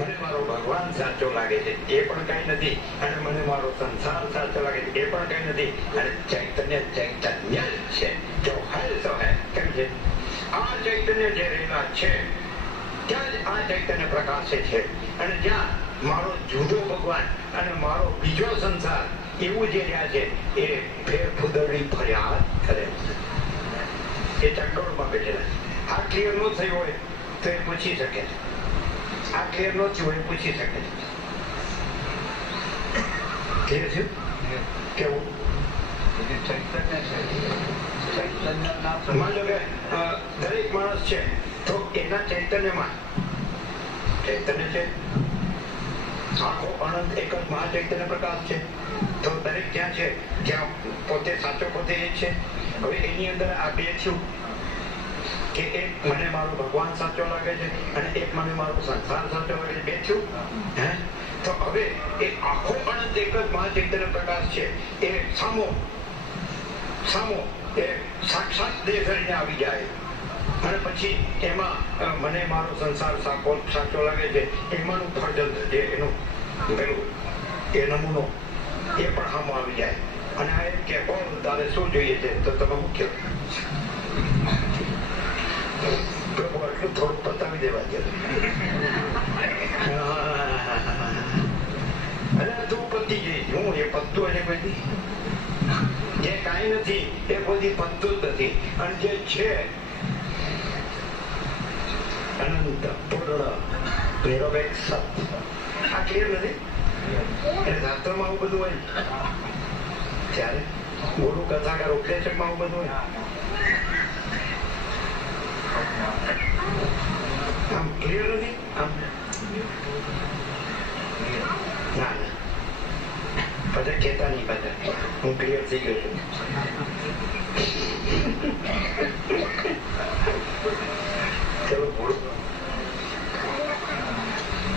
મને મારો ભગવાન સાચો લાગે છે એ પણ કઈ નથી, અને મને મારો સંસાર સાચો લાગે છે એ પણ કઈ નથી, અને ચૈતન્ય ચૈતન્ય જ છે. જો હૈ તો હૈ. કેમ છે? આ ચૈતન્ય જે રહેલા છે ત્યાં જ આ ચૈતન્ય પ્રકાશે છે. અને જ્યાં મારો જુદો ભગવાન અને મારો બીજો સંસાર એવું જે રહ્યા છે એ ફેરફુદરણી ફરિયાદ કરે છે. એ ચક્કરમાં બેઠેલા. આ ક્લિયર ન થયું હોય તો એ પૂછી શકે છે. આ ક્લિયર ન થયું હોય પૂછી શકે છે. ક્લિયર છે? કેવું? માનો કે દરેક માણસ છે તો એના ચૈતન્યમાં ચૈતન્ય છે, આખો અનંત એક જ મહાચૈતન્ય પ્રકાશ છે. તો દરેક જ્યાં છે જ્યાં પોતે સાચો પોતે એ છે. હવે એની અંદર આ બે થયું કે એક મને મારો ભગવાન સાચો લાગે છે અને એક મને મારો સંસાર સાચો લાગે છે. બે થયું. હે? તો હવે એ આખો અનંત એક જ મહાચૈતન્ય પ્રકાશ છે. એ સામો એ સાક્ષાત દેહ ધરીને આવી જાય. અને પછી એમાં મને મારો સંસાર સાચો લાગે છે એમાંનું ફળજંત જે એનું પેલું એ નમૂનો એ પણ સામો આવી જાય. અને આ એમ કે બોલ તારે શું જોઈએ છે? તો તમે મુખ્ય પ્રભુ એટલું થોડું પતાવી દેવા દે. અને તું પતી જઈશ. હું એ પતતું હશે કોઈ જે કાંઈ નથી એ બધી પતતું જ નથી. અને જે છે અનંત પૂર્ણ નિરપેક્ષ સત. આ ક્લિયર નથી? એટલે શાસ્ત્રમાં આવું બધું હોય ત્યારે ગુરુ કથાકાર ઉપદેશકમાં આવું બધું હોય. આમ ક્લિયર નથી? આમ ના પછી કહેતા નહીં પાછા હું ક્લિયર થઈ ગયો છું.